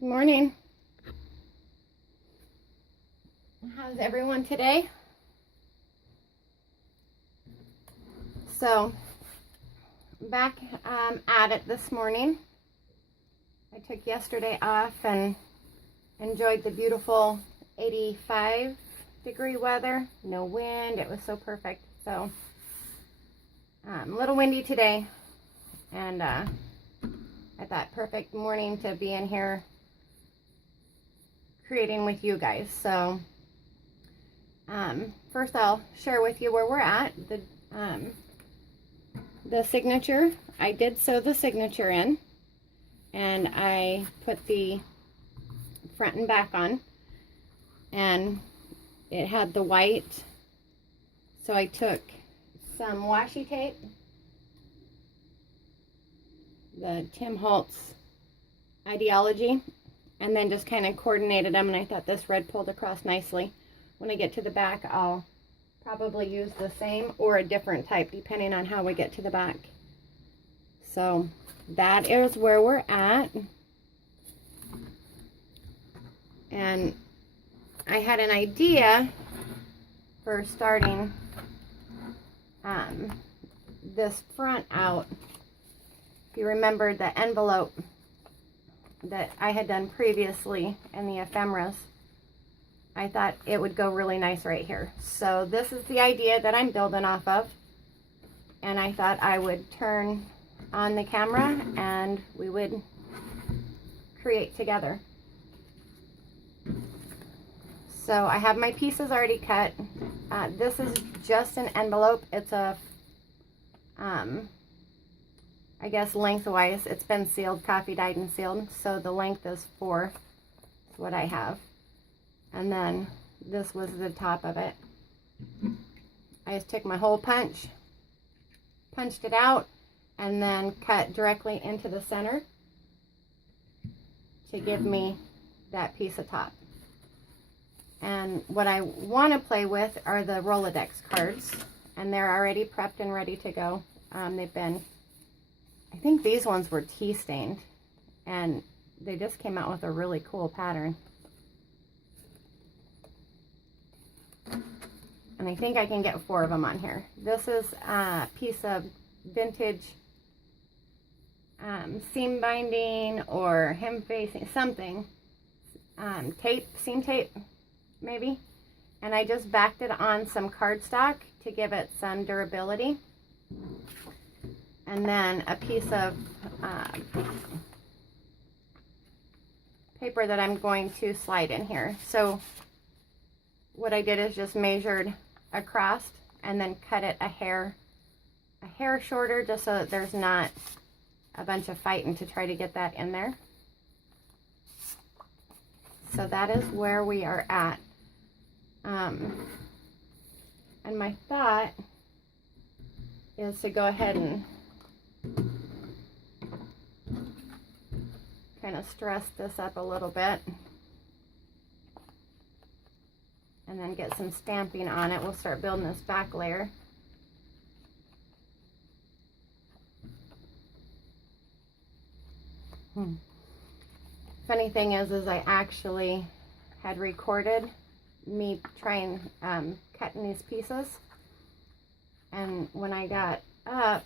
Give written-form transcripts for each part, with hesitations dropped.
Good morning. How's everyone today? So, back at it this morning. I took yesterday off and enjoyed the beautiful 85-degree weather. No wind. It was so perfect. So, a little windy today. And I thought perfect morning to be in here creating with you guys. So first I'll share with you where we're at. The signature, I did sew the signature in, and I put the front and back on, and it had the white, so I took some washi tape, the Tim Holtz Ideology, and then just kind of coordinated them, and I thought this red pulled across nicely. When I get to the back, I'll probably use the same or a different type depending on how we get to the back. So that is where we're at. And I had an idea for starting this front out. If you remember the envelope that I had done previously in the ephemeras, I thought it would go really nice right here. So this is the idea that I'm building off of, and I thought I would turn on the camera and we would create together. So I have my pieces already cut. This is just an envelope. It's a I guess lengthwise, it's been sealed, coffee dyed and sealed, so the length is 4, is what I have. And then this was the top of it. I just took my hole punch, punched it out, and then cut directly into the center to give me that piece of top. And what I want to play with are the Rolodex cards, and they're already prepped and ready to go. They've been, I think these ones were tea stained, and they just came out with a really cool pattern. And I think I can get 4 of them on here. This is a piece of vintage seam binding or hem facing, something. Tape, seam tape, maybe. And I just backed it on some cardstock to give it some durability. And then a piece of paper that I'm going to slide in here. So what I did is just measured across and then cut it a hair shorter, just so that there's not a bunch of fighting to try to get that in there. So that is where we are at. And my thought is to go ahead and kind of stress this up a little bit and then get some stamping on it. We'll start building this back layer. Funny thing is I actually had recorded me trying cutting these pieces, and when I got up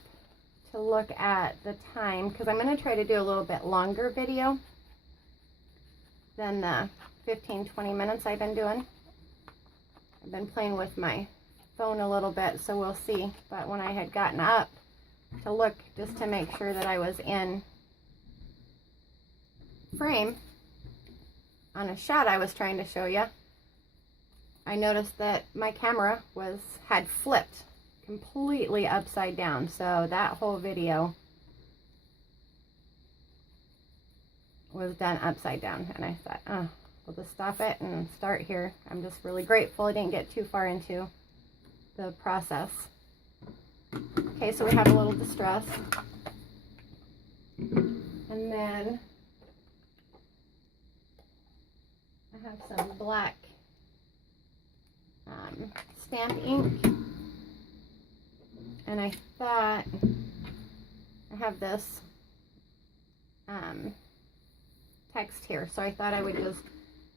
to look at the time, because I'm going to try to do a little bit longer video than the 15-20 minutes I've been doing. I've been playing with my phone a little bit, so we'll see. But when I had gotten up to look just to make sure that I was in frame on a shot I was trying to show you, I noticed that my camera had flipped completely upside down. So that whole video was done upside down, and I thought, oh, we'll just stop it and start here. I'm just really grateful I didn't get too far into the process. Okay, so we have a little distress, and then I have some black stamp ink, and I thought I have this text here. So I thought I would just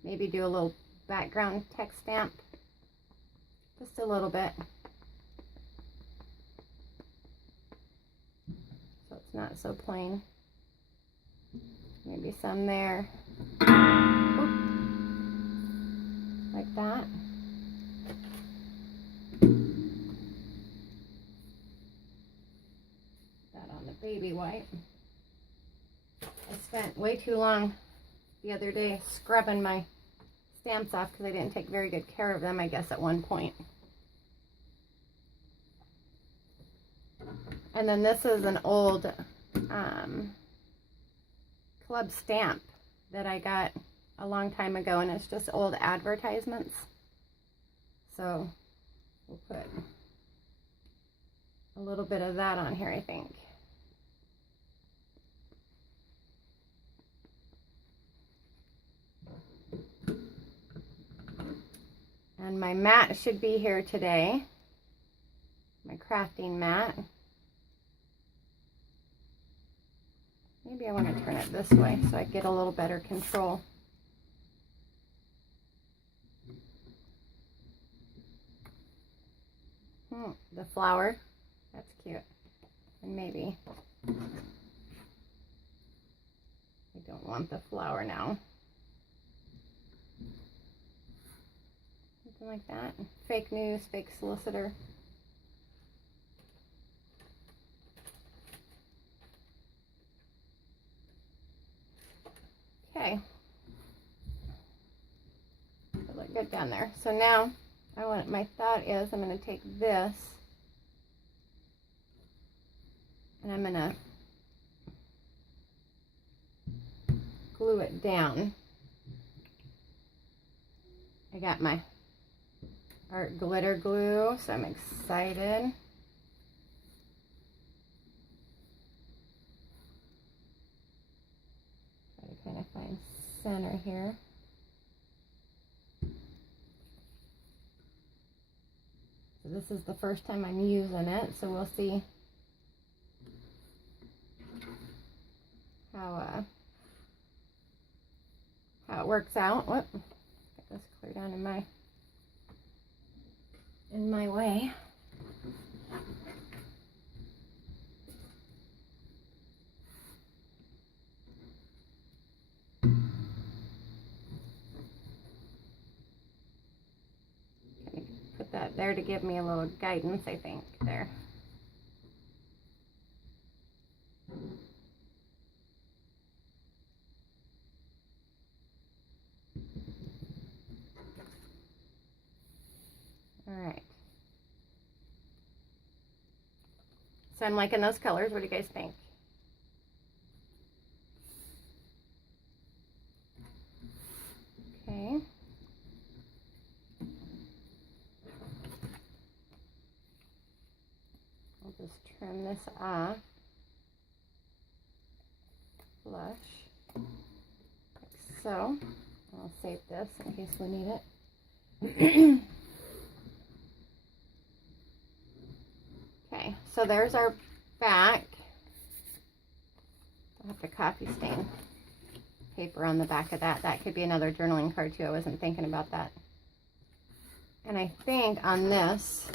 maybe do a little background text stamp. Just a little bit. So it's not so plain. Maybe some there. Oop. Like that. That on the baby wipe. I spent way too long the other day scrubbing my stamps off because I didn't take very good care of them, I guess, at one point. And then this is an old club stamp that I got a long time ago, and it's just old advertisements. So we'll put a little bit of that on here, I think. And my mat should be here today, my crafting mat. Maybe I want to turn it this way so I get a little better control. The flower, that's cute. And maybe, I don't want the flower now. Something like that. Fake news, fake solicitor. Okay. It'll look good down there. So now, my thought is I'm going to take this and I'm going to glue it down. I got my art glitter glue, so I'm excited. Try to kind of find center here. So this is the first time I'm using it, so we'll see how it works out. Whoop. Get this clear down in my way. Put that there to give me a little guidance, I think, there. All right. So I'm liking those colors. What do you guys think? Okay. I'll just trim this off. Flush. Like so. I'll save this in case we need it. Okay, so there's our back. I'll have to copy stain paper on the back of that. That could be another journaling card too. I wasn't thinking about that. And I think on this,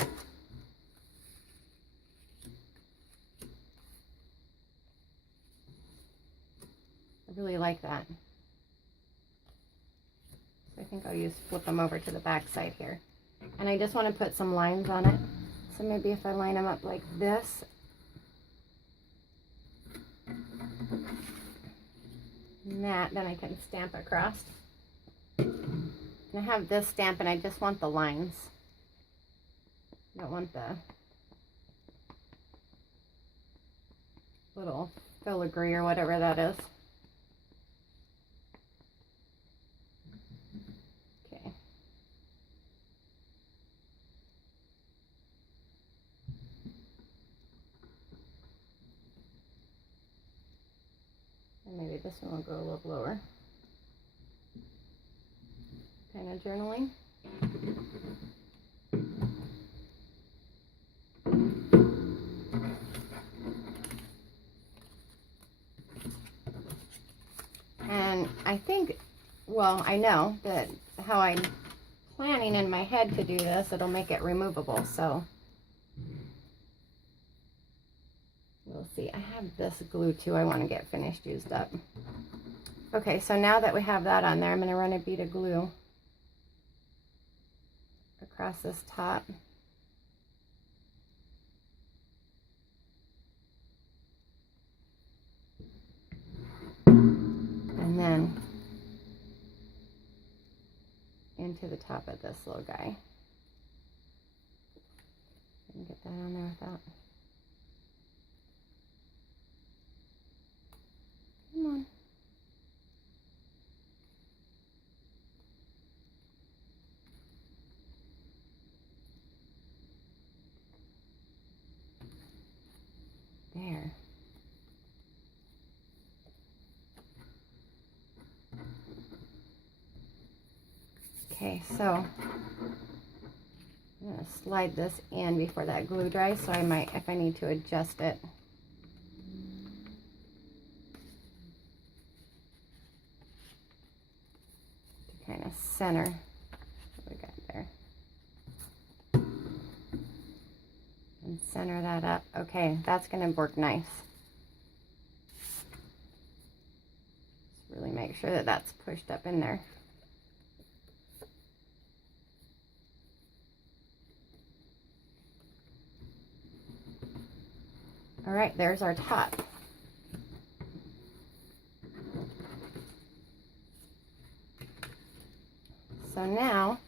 I really like that. So I think I'll flip them over to the back side here. And I just want to put some lines on it. So maybe if I line them up like this, and that, then I can stamp across. And I have this stamp and I just want the lines. I don't want the little filigree or whatever that is. Okay. And maybe this one will go a little lower. Kind of journaling. And I think, well, I know that how I'm planning in my head to do this, it'll make it removable, so we'll see. I have this glue too I want to get finished used up. Okay, so now that we have that on there, I'm going to run a bead of glue across this top. And then into the top of this little guy. And get that on there without. Come on. There. Okay, so I'm going to slide this in before that glue dries, so I might, if I need to adjust it. To kind of center what we got there. And center that up. Okay, that's going to work nice. Just really make sure that that's pushed up in there. All right, there's our top. So now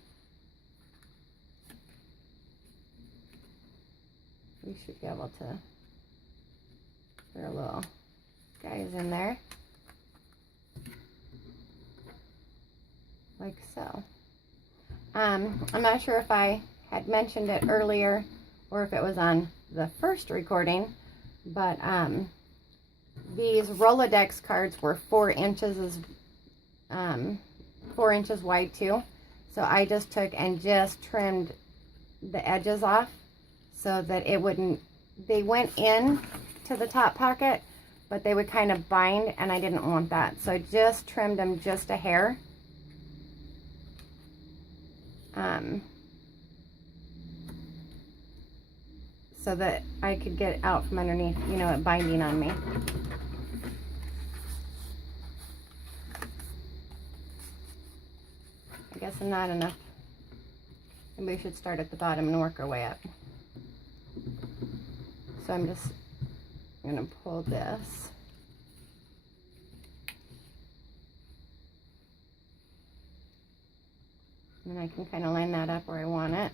we should be able to put our little guys in there, like so. I'm not sure if I had mentioned it earlier or if it was on the first recording, but these Rolodex cards were 4 inches 4 inches wide too. So I just took and just trimmed the edges off so that it wouldn't, they went in to the top pocket, but they would kind of bind, and I didn't want that. So I just trimmed them just a hair. So that I could get it out from underneath, you know, it binding on me. I guess I'm not enough. Maybe we should start at the bottom and work our way up. So I'm just going to pull this. And I can kind of line that up where I want it.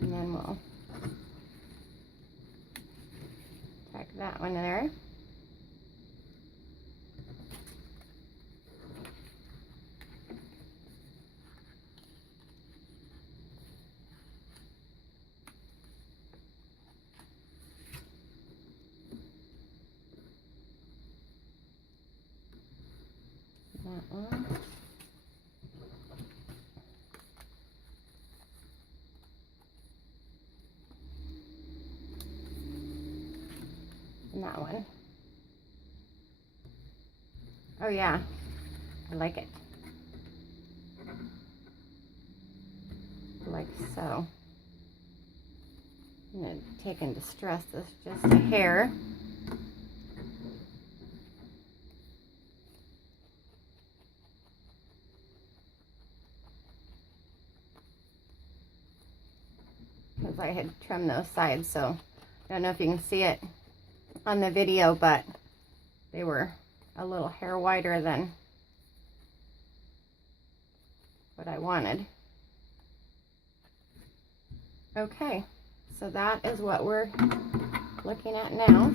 And then we'll tack that one there. That one. And that one. Oh yeah, I like it. Like so. I'm going to take and distress this just a hair. Because I had trimmed those sides, so I don't know if you can see it on the video, but they were a little hair wider than what I wanted. Okay, so that is what we're looking at now.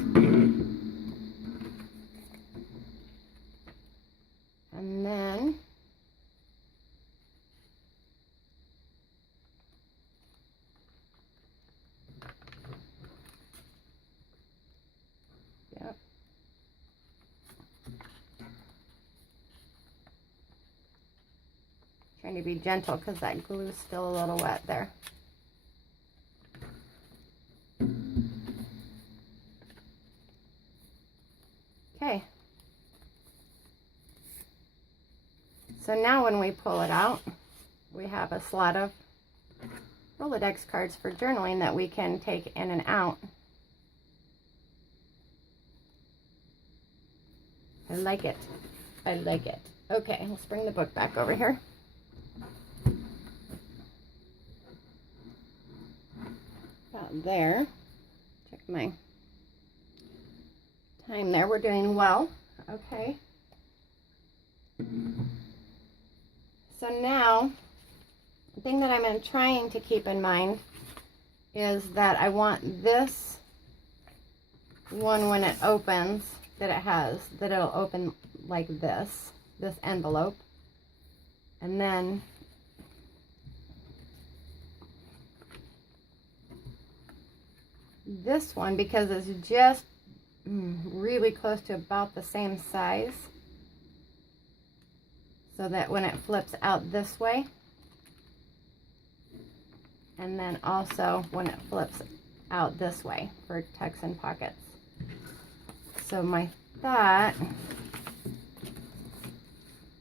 And then trying to be gentle because that glue is still a little wet there. Okay. So now when we pull it out, we have a slot of Rolodex cards for journaling that we can take in and out. I like it. I like it. Okay, let's bring the book back over here. About there. Check my time there. We're doing well. Okay. So now, the thing that I'm trying to keep in mind is that I want this one, when it opens, that it'll open like this envelope. And then this one, because it's just really close to about the same size, so that when it flips out this way, and then also when it flips out this way for tucks and pockets. So my thought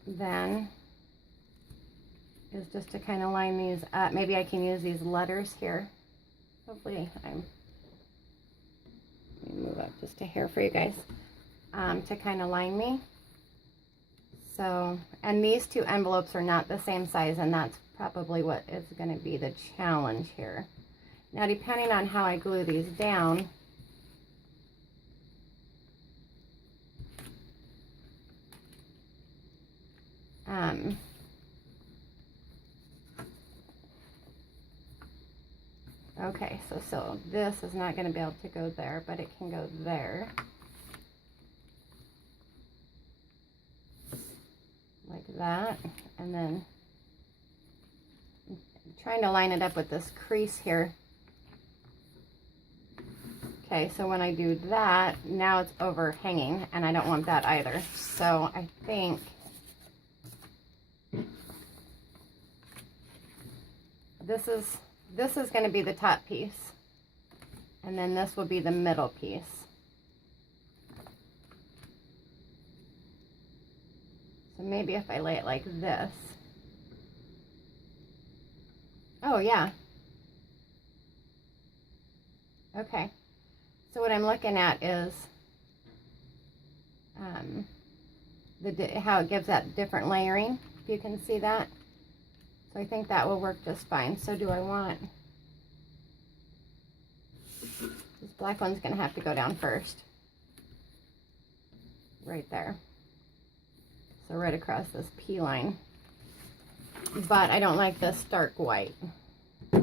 then is just to kind of line these up. Maybe I can use these letters here. Hopefully let me move up just a hair for you guys, to kind of line me. So, and these two envelopes are not the same size, and that's probably what is going to be the challenge here. Now, depending on how I glue these down, okay, so this is not going to be able to go there, but it can go there. Like that. And then I'm trying to line it up with this crease here. Okay, so when I do that, now it's overhanging, and I don't want that either. So I think this is going to be the top piece, and then this will be the middle piece. So maybe if I lay it like this. Oh, yeah. Okay. So what I'm looking at is how it gives that different layering, if you can see that. So I think that will work just fine. So do I want... This black one's going to have to go down first. Right there. So right across this P line. But I don't like this stark white. So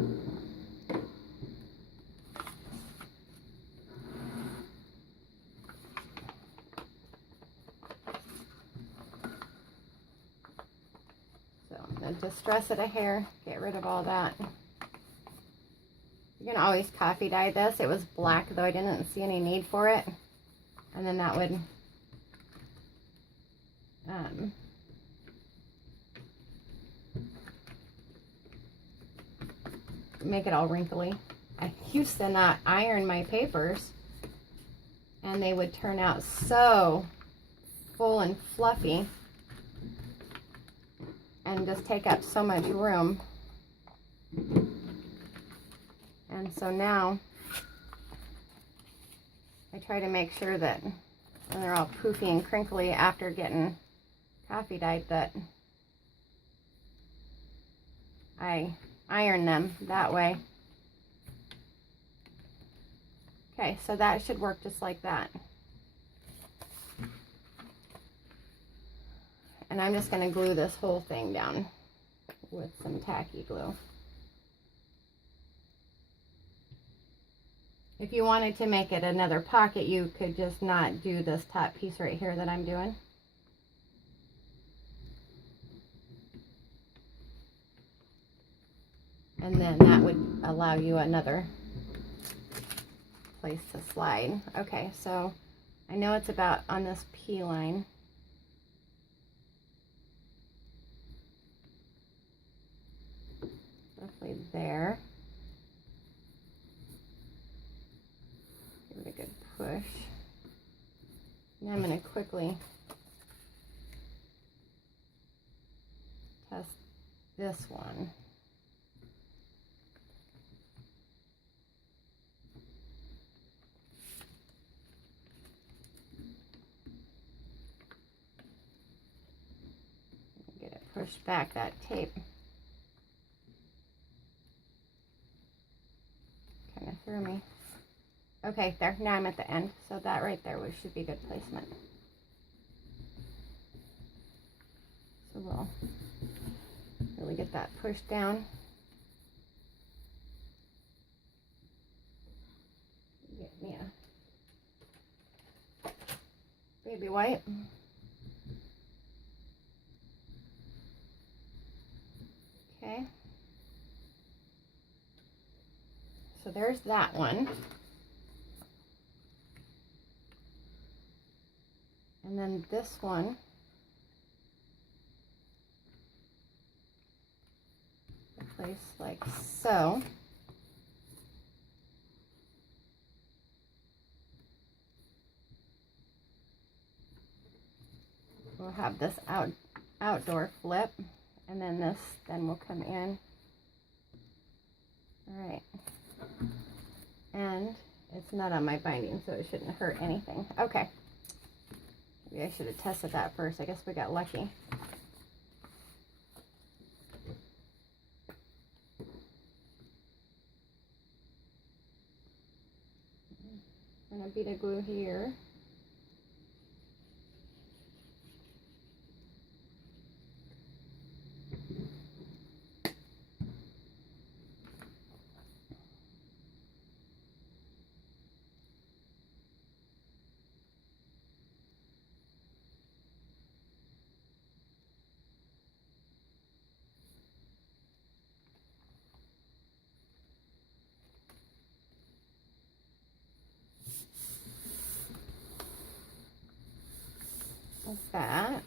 I'm going to distress it a hair, get rid of all that. You can always coffee dye this. It was black, though I didn't see any need for it. And then that would make it all wrinkly. I used to not iron my papers, and they would turn out so full and fluffy and just take up so much room. And so now I try to make sure that when they're all poofy and crinkly after getting coffee dyed, that I iron them that way. Okay, so that should work just like that. And I'm just going to glue this whole thing down with some tacky glue. If you wanted to make it another pocket, you could just not do this top piece right here that I'm doing. And then that would allow you another place to slide. Okay, so I know it's about on this P line. Roughly there. Give it a good push. And then I'm going to quickly test this one. Get it pushed back, that tape. Kind of threw me. Okay, there, now I'm at the end, so that right there should be good placement. So we'll really get that pushed down. Get me a baby wipe. Okay. So there's that one. And then this one, place like so. We'll have this outdoor flip, and then this then will come in. All right. And it's not on my binding, so it shouldn't hurt anything. Okay. Maybe I should have tested that first. I guess we got lucky. I'm going to bead a glue here. Like that.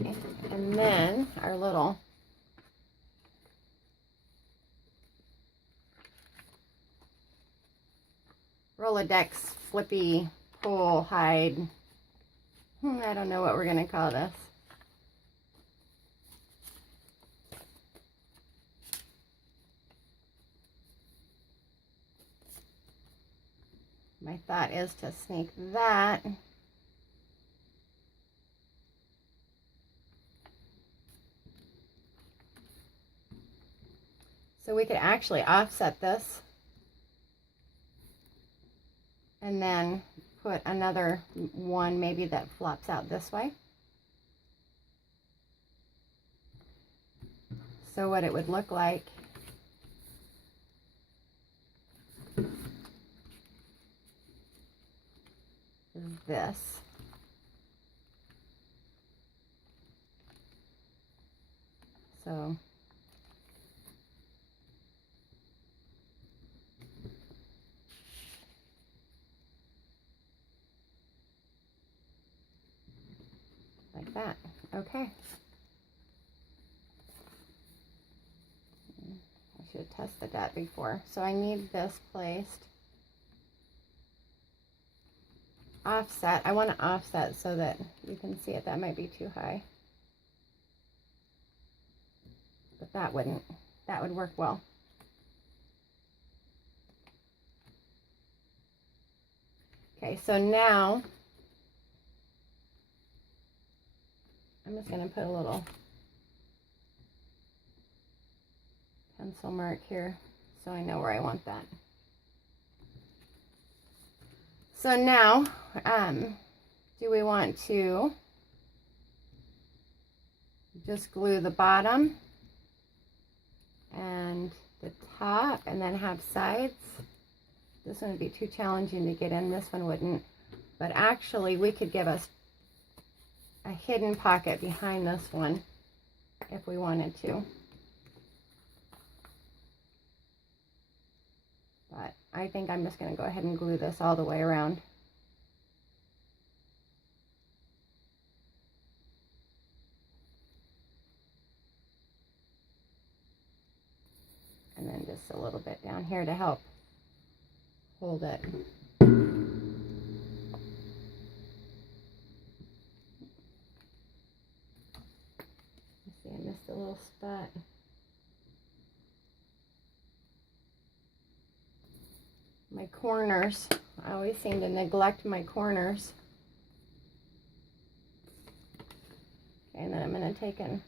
Okay, and then our little Rolodex flippy pull hide. I don't know what we're going to call this. My thought is to sneak that so we could actually offset this and then put another one maybe that flops out this way. So what it would look like is this. So like that. Okay. I should have tested that before. So I need this placed offset. I want to offset so that you can see it. That might be too high. But that wouldn't. That would work well. Okay, so now I'm just going to put a little pencil mark here so I know where I want that. So now, do we want to just glue the bottom and the top and then have sides? This one would be too challenging to get in, this one wouldn't. But actually we could give us a hidden pocket behind this one if we wanted to. But I think I'm just going to go ahead and glue this all the way around. a little bit down here to help hold it. Let's see, I missed a little spot. My corners. I always seem to neglect my corners. Okay, and then I'm going to take and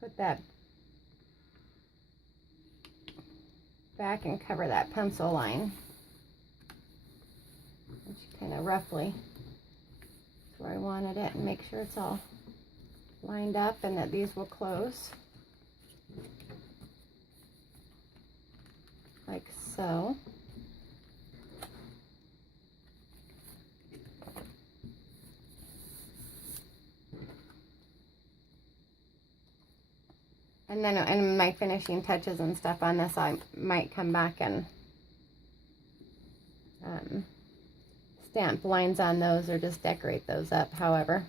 put that back and cover that pencil line, which kind of roughly is where I wanted it, and make sure it's all lined up and that these will close like so. And then in my finishing touches and stuff on this, I might come back and stamp lines on those or just decorate those up, however.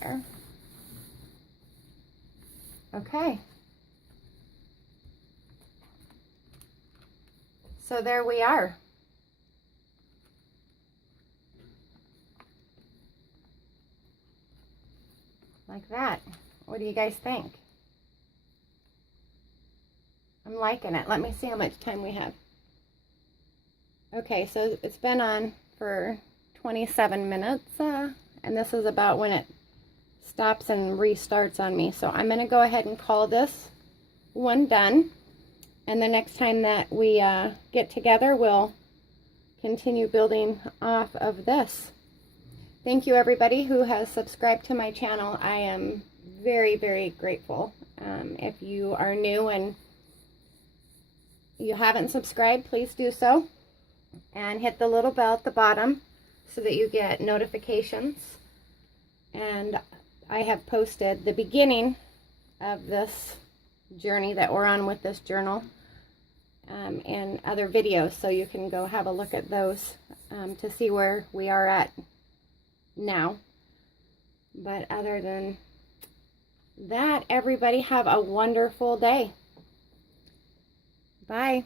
There. Okay. So there we are. Like that. What do you guys think? I'm liking it. Let me see how much time we have. Okay, so it's been on for 27 minutes, and this is about when it stops and restarts on me. So I'm going to go ahead and call this one done. And the next time that we get together, we'll continue building off of this. Thank you, everybody who has subscribed to my channel. I am very, very grateful. If you are new and you haven't subscribed, please do so. And hit the little bell at the bottom so that you get notifications. And I have posted the beginning of this journey that we're on with this journal and other videos, so you can go have a look at those to see where we are at now. But other than that, everybody have a wonderful day. Bye.